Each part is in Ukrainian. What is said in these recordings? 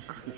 Dziękuję.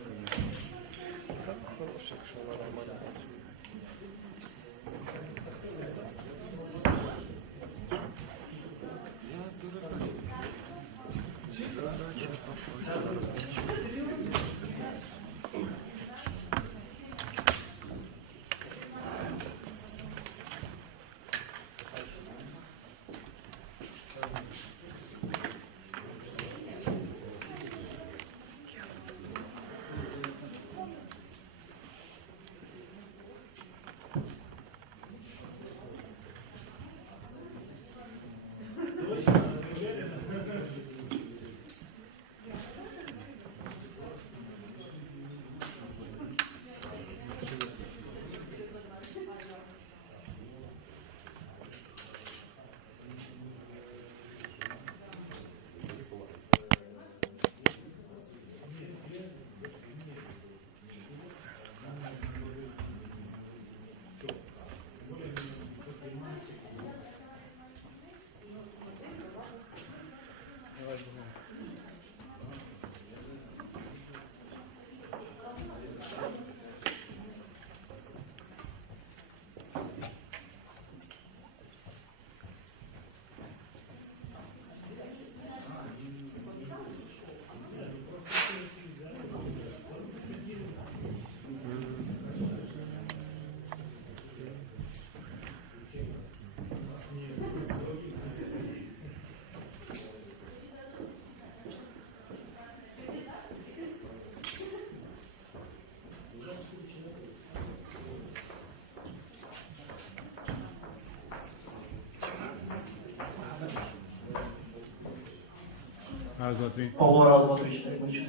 Раз, два, три. Ого, раз, два, три, чотири, кончили.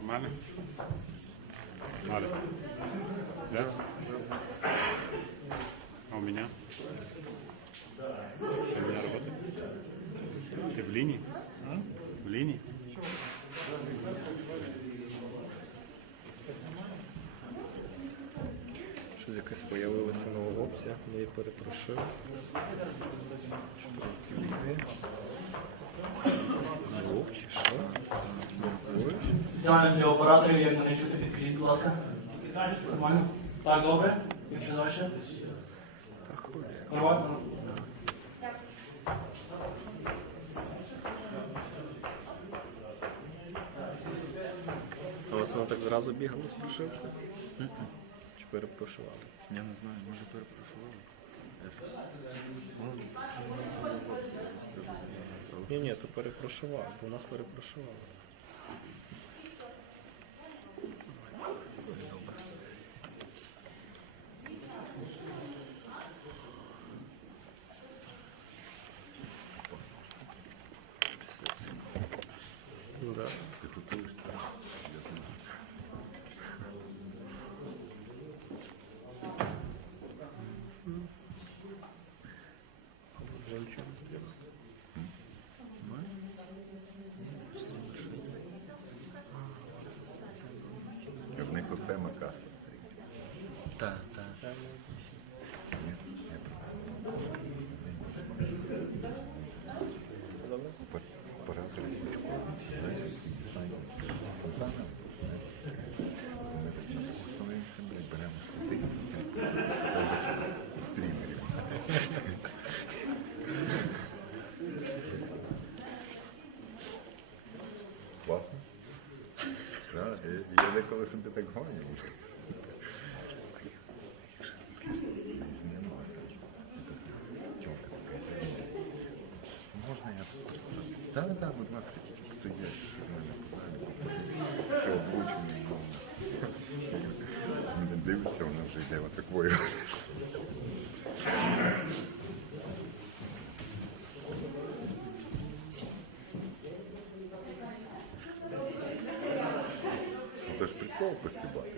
Нормально? Нормально. Да? А у меня? А у меня работает? Ты в линии? Спеціально для операторів, як мене чути, підкажіть, будь ласка. Нормально? Так, добре? Якщо далі? Нормально? А вас воно так зразу бігало з прошивки? Чи перепрошували? Я не знаю, може перепрошували. Ні, ні, то перепрошував, бо нас перепрошували. Está, está. Por, por Так, так, так, будь ласка, тільки стоять, щоб мене подалі. Все облучений, мовно. Не дивишся, вона вже йде отакою. Це ж прикол постібати.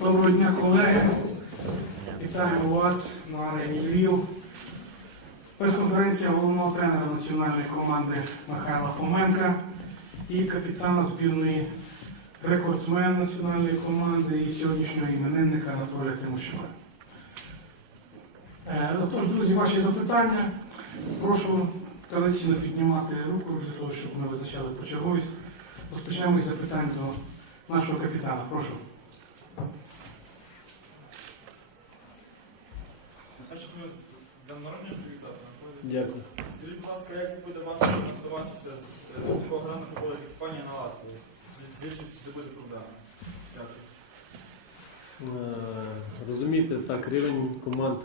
Доброго дня, колеги. Вітаємо вас на арені Львів. Прес-конференція головного тренера національної команди Михайла Фоменка і капітана збірної рекордсмен національної команди і сьогоднішнього іменинника Анатолія Тимощука. Е, Отож, друзі, ваші запитання. Прошу традиційно піднімати руку для того, щоб ми визначали почерговість. Розпочнемо із запитань до нашого капітана. Прошу. Перше хотів день народження привітати. Дякую. Скажіть, будь ласка, як буде важко адаптуватися з е, такого граних футболу, як Іспанія на Латвію? Звідси це буде проблема. Дякую. Е, Розумієте, так, рівень команд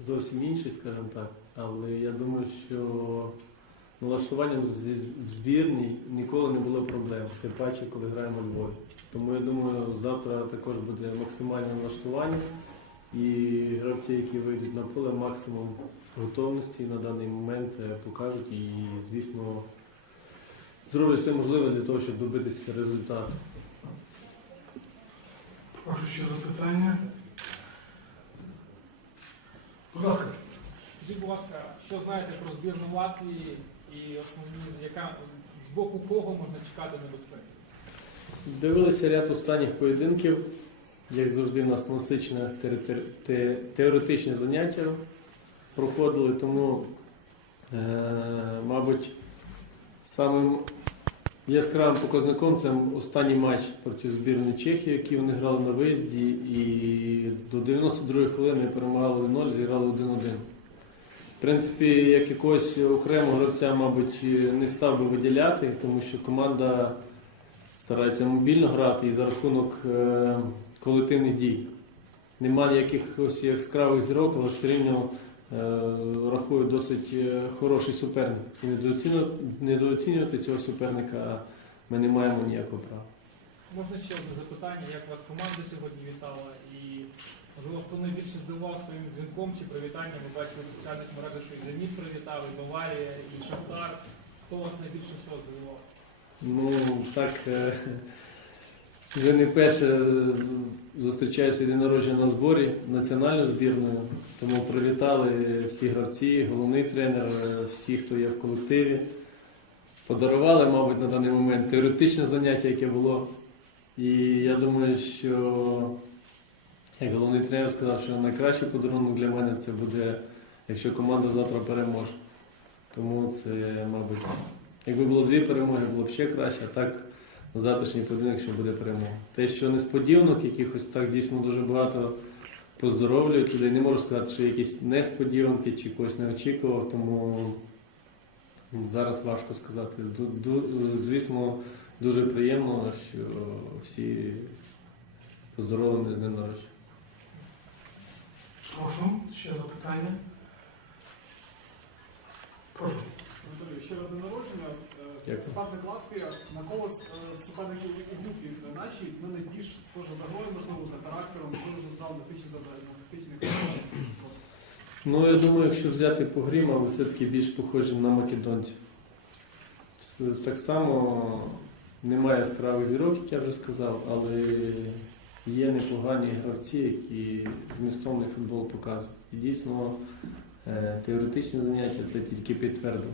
зовсім інший, скажімо так. Але я думаю, що налаштуванням в збірній ніколи не було проблем, тим паче, коли граємо у Львові. Тому я думаю, завтра також буде максимальне налаштування і гравці, які вийдуть на поле, максимум готовності на даний момент е, покажуть і, звісно, зроблять все можливе для того, щоб добитися результату. Прошу ще запитання. Будь ласка. Скажіть, будь ласка, що знаєте про збірну Латвії і основні, яка з боку кого можна чекати небезпеки? Дивилися ряд останніх поєдинків. Як завжди, у нас теоретир- теоретичне заняття проходили, тому, е, мабуть, самим яскравим показником це останній матч проти збірної Чехії, який вони грали на виїзді, і до 92-ї хвилини перемагали 1-0, зіграли 1-1. В принципі, як якогось окремого гравця, мабуть, не став би виділяти, тому що команда старається мобільно грати і за рахунок е, колективних дій. Нема якихось яскравих зірок, але все рівно е, рахую досить е, хороший суперник. І недооцінювати, недооцінювати цього суперника ми не маємо ніякого права. Можна ще одне запитання, як вас команда сьогодні вітала і можливо хто найбільше здивував своїм дзвінком чи привітанням? Ми бачили в соціальних мережах, що і Зеніт привітав, і Баварія, і Шахтар. Хто вас найбільше всього здивував? Ну, так, е, вже не перше е, зустрічаюся день народження на зборі національною збірною, тому привітали всі гравці, головний тренер, е, всі, хто є в колективі. Подарували, мабуть, на даний момент теоретичне заняття, яке було. І я думаю, що як головний тренер сказав, що найкращий подарунок для мене це буде, якщо команда завтра переможе. Тому це, мабуть, Якби було дві перемоги, було б ще краще, а так завтрашній поєдинок, що буде перемога. Те, що несподіванок, якихось так дійсно дуже багато поздоровлюють людей. Не можу сказати, що якісь несподіванки чи когось не очікував, тому зараз важко сказати. Звісно, дуже приємно, що всі поздоровлені з днем народження. Прошу, ще запитання. Прошу. Анатолій, ще раз день народження. Е. Суперник Латвія. На кого з е, суперників групі нашій ми найбільш схоже за грою, можливо, за характером, можливо, за на тактичних Ну, я думаю, якщо взяти по грі, мабуть, все-таки більш похожі на македонців. Так само немає яскравих зірок, як я вже сказав, але є непогані гравці, які змістовний футбол показують. І дійсно е, теоретичні заняття це тільки підтвердило,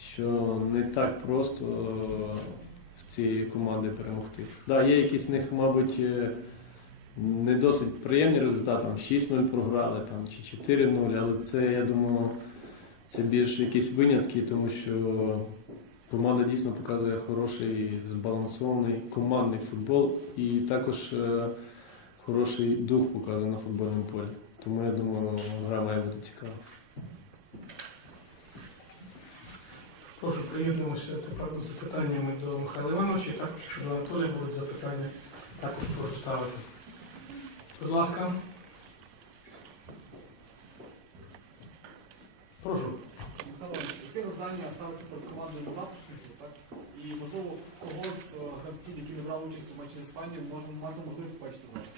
що не так просто е, в цієї команди перемогти. Да, є якісь в них, мабуть, е, не досить приємні результати, там 6-0 програли там, чи 4-0, але це, я думаю, це більш якісь винятки, тому що команда дійсно показує хороший збалансований командний футбол і також е, хороший дух показує на футбольному полі. Тому я думаю, гра має бути цікава. Прошу, приєднуємося тепер з запитаннями до Михайла Івановича, і також якщо до Анатолія будуть запитання, також прошу ставити. Будь ласка. Прошу. Михайло, яке завдання ставиться перед командою на завтрашній так? І, можливо, кого з е, гравців, які не брали участь у матчі з Іспанією, можна мати можливість побачити завтра?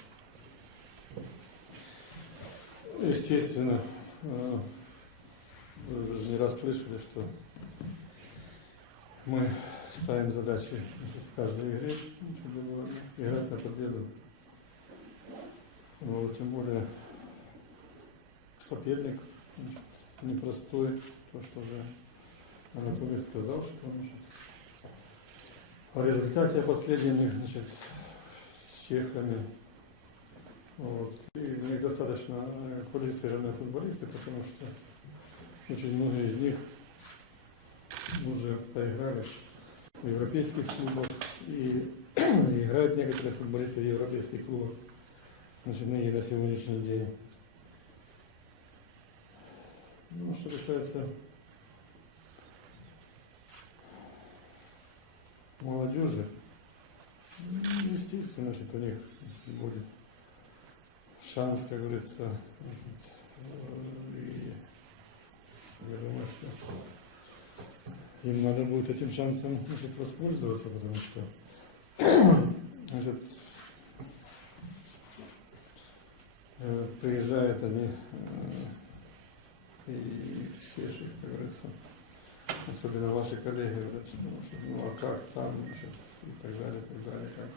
естественно, э, вы уже не раз слышали, что мы ставим задачи в каждой игре, играть на победу. Вот, тем более соперник непростой, то, что уже Анатолий сказал, что значит, в результате последних значит, с чехами вот. И у них достаточно э, квалифицированные футболисты, потому что очень многие из них уже поиграли в европейских клубах и играют некоторые футболисты в европейских клубах, начиная на сегодняшний день. Ну, что касается молодежи, ну, естественно, значит, у них будет шанс, как говорится, и я думаю, что им надо будет этим шансом значит, воспользоваться, потому что значит, э, приезжают они э, и все же, как говорится, особенно ваши коллеги, говорят, что, ну а как там, значит, и так далее, и так далее, как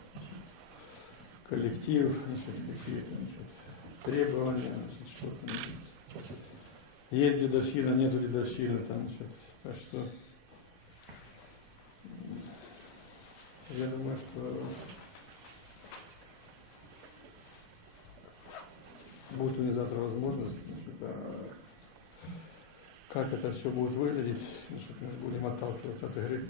коллектив, значит, какие-то значит, требования, значит, что там, значит, есть дедовщина, нету дедовщины, там, значит, так что я думаю, что будет у них завтра возможность, значит, а как это все будет выглядеть, значит, мы будем отталкиваться от игры.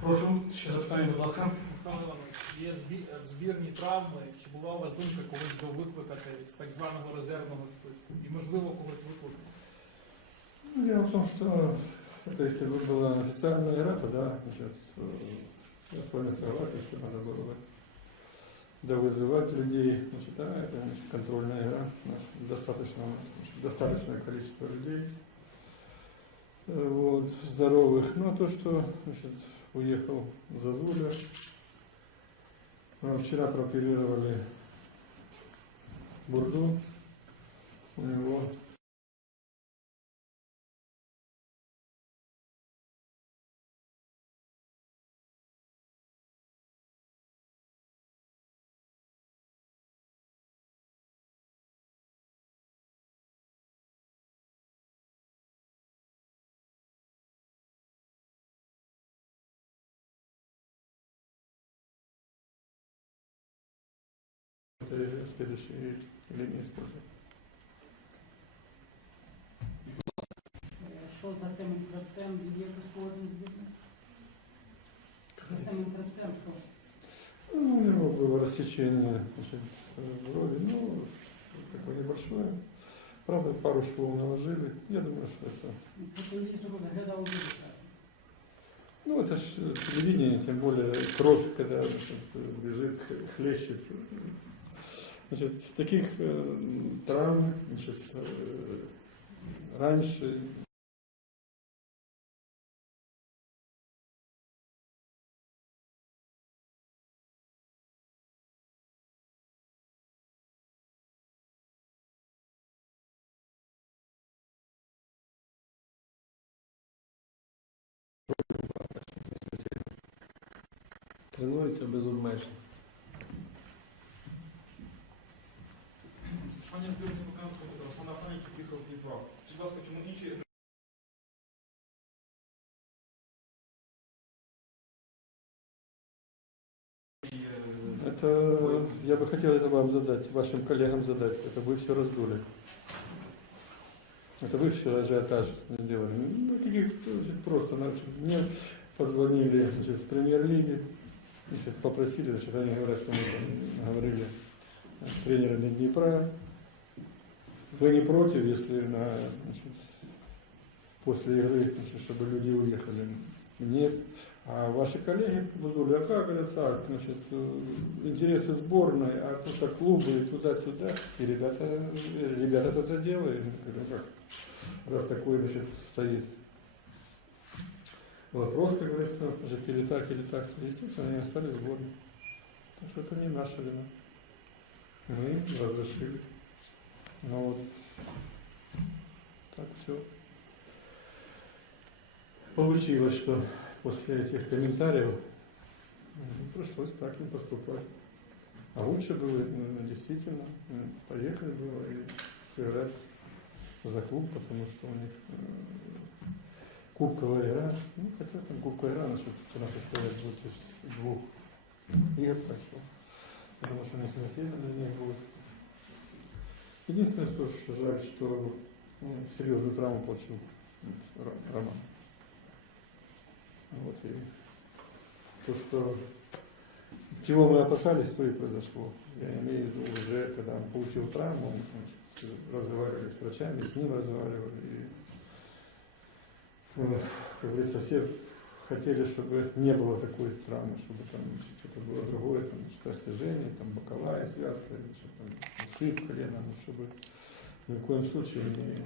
Прошу, ще запитання, будь ласка. Михайло Іванович, є збі- в збірні травми. Чи була у вас думка когось довикликати з так званого резервного списку? І можливо когось викликати? Ну, Дело в том, что это если бы была официальная игра, то да, значит, я с вами согласен, что надо было бы довызывать людей. Значит, да, это значит, контрольная игра. Значит, достаточно, значит, достаточное количество людей э, вот, здоровых. Ну а то, что значит, уехал Зазуля, а вчера прооперировали Бурду, у него следующей линии используем. Що за тим кравцем є безповоротний збірник? За тим кравцем що? Ну, у него было рассечение значит, в роли, ну, такое небольшое. Правда, пару швов наложили. Я думаю, что это... По телевізору виглядало дуже так. Ну, это ж телевидение, тем более кровь, когда значит, бежит, хлещет. Значит, таких э, травм значит, э, раньше тренуються без обмежень. Пані збірні Буканського Олександр Арсеній приїхав в Дніпро. Скажіть, будь ласка, чому інші е, Это я бы хотел это вам задать, вашим коллегам задать. Это вы все раздули. Это вы все ажиотаж сделали. Ну, каких значит, просто значит, мне позвонили значит, с премьер-лиги, значит, попросили, значит, они говорят, что мы там говорили с тренерами Днепра. вы не против, если на, значит, после игры, чтобы люди уехали? Нет. А ваши коллеги вызвали, а как это так? Значит, э, интересы сборной, а тут клубы и туда-сюда. И ребята, э, ребята это заделали. Я говорю, как? Раз такой, значит, стоит вопрос, как говорится, значит, или так, или так. Естественно, они остались в сборной. Потому что это не наша вина. Мы разрешили. Но вот так все получилось, что после этих комментариев м, пришлось так не поступать. А лучше было ну, действительно м, поехать было и сыграть за клуб, потому что у них э, кубковая игра. Ну, хотя там кубковая игра, значит, она состоит будет из двух игр, так что думаю, что не смертельно для них будет. Единственное, что жаль, что ну, серьезную травму получил Роман. Вот и то, что чего мы опасались, то и произошло. Я имею в виду уже, когда он получил травму, значит, разговаривали с врачами, с ним разговаривали. И, ну, как говорится, все хотели, чтобы не было такой травмы, чтобы там что-то было другое, там, растяжение, там боковая связка, или что там, ушиб колена, ну, чтобы ни в коем случае не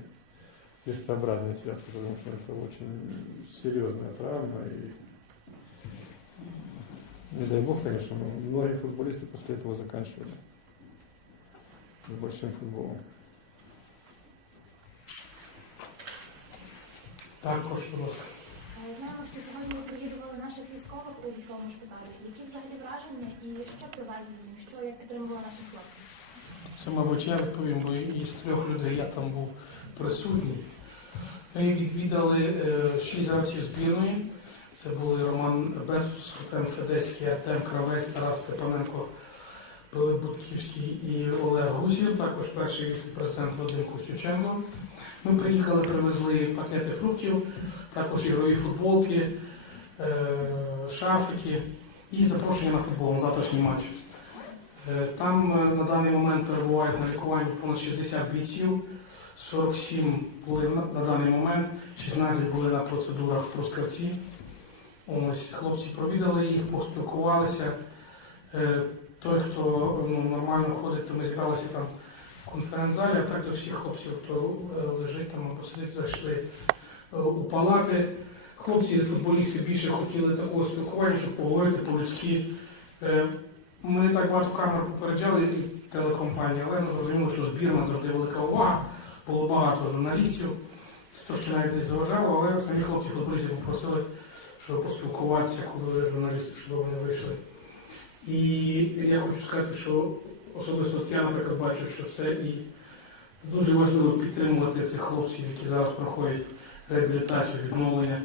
крестообразная связка, потому что это очень серьезная травма и не дай бог, конечно, но многие футболисты после этого заканчивали с большим футболом. Також, будь ласка. Е, Знаємо, що сьогодні ви провідували наших військових у військовому шпиталі. Які взагалі враження і що привезли них? Що як підтримували наших хлопців? Це, мабуть, я відповім, бо із трьох людей я там був присутній. Ми відвідали е, шість гравців збірної. Це були Роман Безус, Артем Федецький, Артем Кравець, Тарас Степаненко, Пилип Будківський і Олег Гусів, також перший віце-президент Вадим Костюченко. Ми приїхали, привезли пакети фруктів, також ігрові футболки, е, шарфики і запрошення на футбол на завтрашній матч. Е, Там е, на даний момент перебувають на лікуванні понад 60 бійців, 47 були на, на даний момент, 16 були на процедурах в Трускавці. Ось хлопці провідали їх, поспілкувалися. Той, хто ну, нормально ходить, то ми зібралися там в конференц-залі, а так до всіх хлопців, хто е, лежить там або сидить, зайшли е, у палати. Хлопці, футболісти більше хотіли такого спілкування, щоб поговорити по-людськи. Е, ми так багато камер попереджали і телекомпанії, але ми зрозуміли, що збірна завжди велика увага, було багато журналістів. Це трошки навіть десь заважало, але самі хлопці футболістів попросили, щоб поспілкуватися, коли журналісти, щоб вони вийшли. І я хочу сказати, що особисто я, наприклад, бачу, що це і дуже важливо підтримувати цих хлопців, які зараз проходять реабілітацію, відновлення,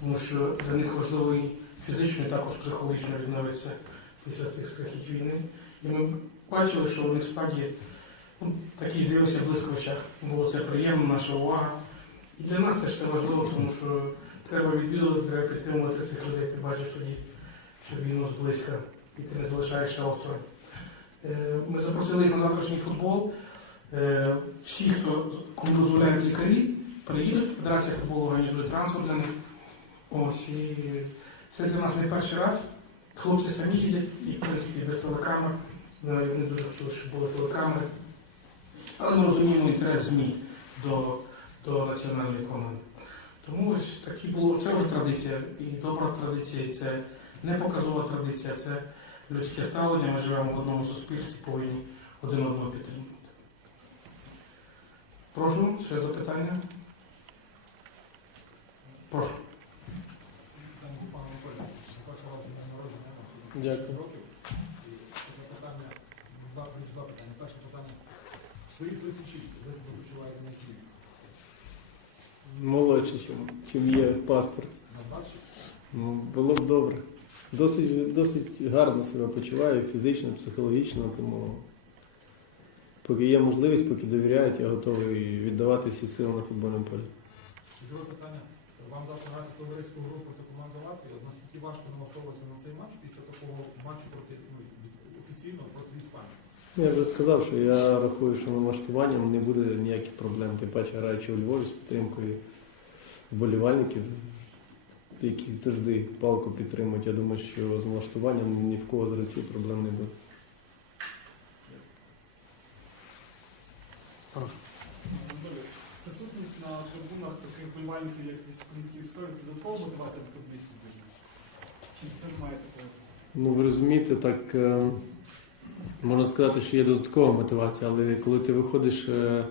тому що для них важливо і фізично, і також психологічно відновитися після цих страхіть війни. І ми бачили, що у них справді ну, такий з'явився блиск очах. Було це приємно, наша увага. І для нас теж це важливо, тому що треба відвідувати, треба підтримувати цих людей. Ти бачиш тоді цю війну зблизька, і ти не залишаєшся осторонь. Е, Ми запросили їх на завтрашній футбол. Е, Всі, хто кому дозволяють лікарі, приїдуть. Федерація футболу організує трансфер для них. Ось і це для нас не перший раз. Хлопці самі їздять, і в принципі без телекамер. Навіть не дуже хотіли, щоб були телекамери. Але ми розуміємо інтерес ЗМІ до, до національної команди. Тому ось такі було, це вже традиція, і добра традиція, і це не показова традиція, це людське ставлення. Ми живемо в одному суспільстві, повинні один одного підтримувати. Прошу, ще запитання? Прошу. Дякую. років. І таке питання, два два питання. Перше питання. Свої 36 ви себе почуваєте на якій? Молодше, чим є паспорт. Ну, було б добре. Досить, досить гарно себе почуваю фізично, психологічно, тому поки є можливість, поки довіряють, я готовий віддавати всі сили на футбольному полі. Друге питання. Вам завтра грати в товариську гру проти команди Латвії. Наскільки важко налаштовуватися на цей матч після такого матчу проти ну, офіційно проти Іспанії? Я вже сказав, що я рахую, що налаштуванням не буде ніяких проблем. Тим паче граючи у Львові з підтримкою вболівальників, які завжди палку підтримують. Я думаю, що з налаштуванням ні в кого з гравців проблем не буде. Присутність на трибунах таких вболівальників, як українські військові, це додаткова мотивація для футболістів збірної? Чи це немає такого? Ну, ви розумієте, так е, можна сказати, що є додаткова мотивація, але коли ти виходиш е,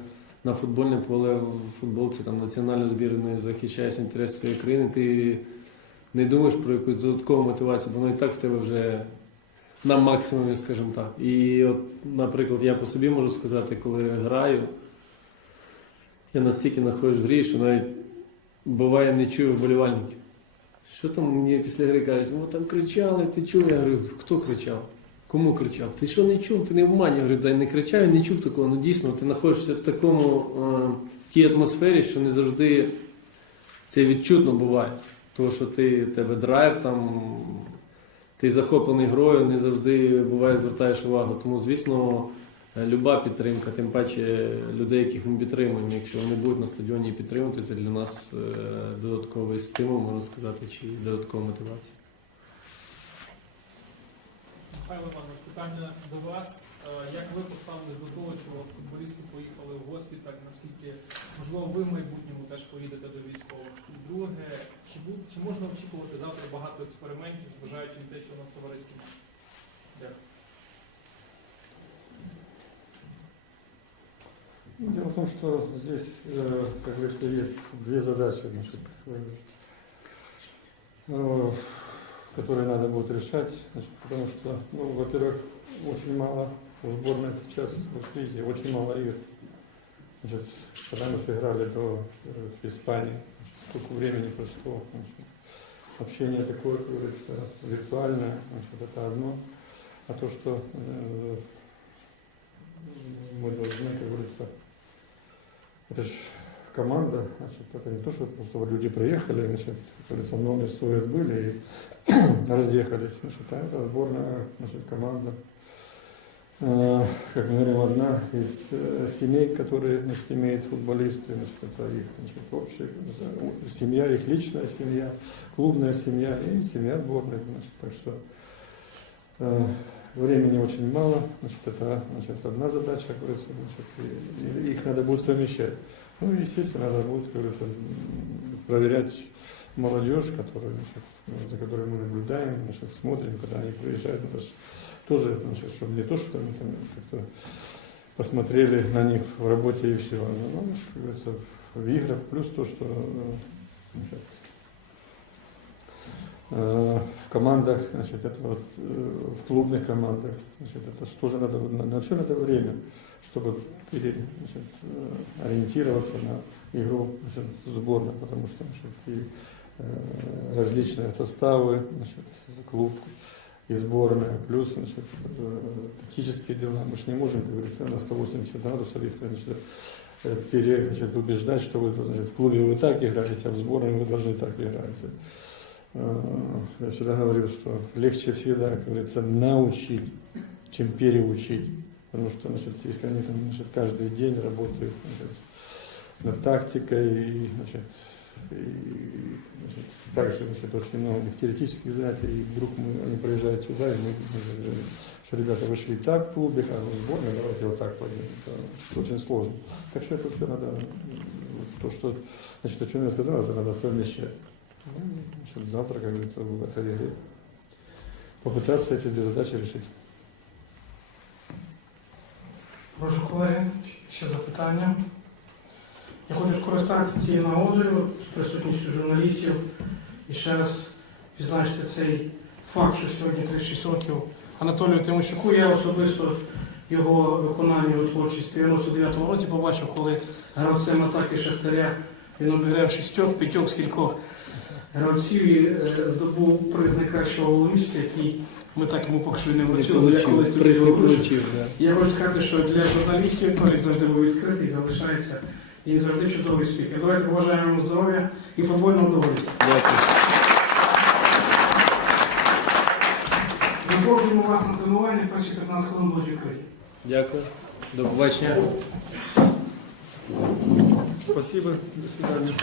на футбольне поле в футболці там, національної збірної, захищаєш інтереси своєї країни, ти не думаєш про якусь додаткову мотивацію, бо воно і так в тебе вже на максимумі, скажімо так. І от, наприклад, я по собі можу сказати, коли граю, я настільки знаходжусь в грі, що навіть буває не чую вболівальників. Що там мені після гри кажуть, ну там кричали, ти чув? Я говорю, хто кричав? Кому кричав? Ти що не чув? Ти не обманюй. Я говорю, да я не кричав, я не чув такого. Ну дійсно, ти знаходишся в такому е, в тій атмосфері, що не завжди це відчутно буває. Тому що ти тебе драйв, там, ти захоплений грою, не завжди буває звертаєш увагу. Тому, звісно, люба підтримка, тим паче людей, яких ми підтримуємо, якщо вони будуть на стадіоні підтримувати, це для нас е, додатковий стимул, можна сказати, чи додаткова мотивація. Михайло Іванович, питання до вас. Е, Як ви поставились до того, що футболісти поїхали в госпіталь? Наскільки можливо ви в майбутньому теж поїдете до військових? І друге, чи бу- чи можна очікувати завтра багато експериментів, зважаючи на те, що у нас товариський матч? Дякую. Ну, Дело в том, что здесь, э, как говорится, есть две задачи, значит, э, которые надо будет решать, значит, потому что, ну, во-первых, очень мало у сборной сейчас, же видите, очень мало игр. Значит, когда мы сыграли до э, Испании, сколько времени прошло, значит, общение такое, как говорится, виртуальное, значит, это одно, а то, что э, мы должны, как говорится, это же команда, значит, это не то, что просто люди приехали, значит, говорится, номер свой отбыли и разъехались, значит, а это сборная, значит, команда. Э, Как мы говорим, одна из э, семей, которые значит, имеют футболисты, значит, это их значит, общая семья, их личная семья, клубная семья и семья сборной. Значит, так что э, времени очень мало, значит, это значит, одна задача, как говорится, значит, и, и их надо будет совмещать. Ну и, естественно, надо будет, как говорится, проверять молодежь, которую, значит, за которой мы наблюдаем, значит, смотрим, когда они приезжают, ж тоже, значит, чтобы не то, что мы там как-то посмотрели на них в работе и все, но, ну, как говорится, в играх, плюс то, что э, значит, э, в командах, значит, это вот э, в клубных командах, значит, это тоже надо, на, на все надо время, чтобы пере, значит, э, ориентироваться на игру значит, сборной, потому что значит, и различные составы, значит, клуб и сборная, плюс значит, э, тактические дела. Мы же не можем, как говорится, на 180 градусов их значит, э, пере, значит, убеждать, что вы значит, в клубе вы так играете, а в сборной вы должны так играть. Э, Я всегда говорил, что легче всегда, как говорится, научить, чем переучить. Потому что, значит, если они там, значит, каждый день работают значит, над тактикой, значит, и, значит, также значит, очень много теоретических занятий, и вдруг мы, они приезжают сюда, и мы, мы говорим, что ребята вышли так в клубе, а в сборной давайте вот так пойдем. Это очень сложно. Так что это все надо, то, что, значит, о чем я сказал, это надо совмещать. Ну, значит, завтра, как говорится, в этой попытаться эти две задачи решить. Прошу колеги, ще запитання. Я хочу скористатися цією нагодою з присутністю журналістів і ще раз відзначити цей факт, що сьогодні 36 років Анатолію Тимощуку. Я особисто його виконання у творчості в 99-му році побачив, коли гравцем атаки Шахтаря він обіграв шістьох, п'ятьох, скількох гравців і е, здобув приз найкращого голомісця, який ми так йому поки що не вручили. Я колись да. Я хочу сказати, що для журналістів Толік завжди був відкритий, залишається і завжди чудовий спікер. Давайте побажаємо йому здоров'я і футбольного доволі. Дякую. Запрошуємо вас на тренування, перші 15 хвилин будуть відкриті. Дякую. До побачення. Спасибо, до свидания.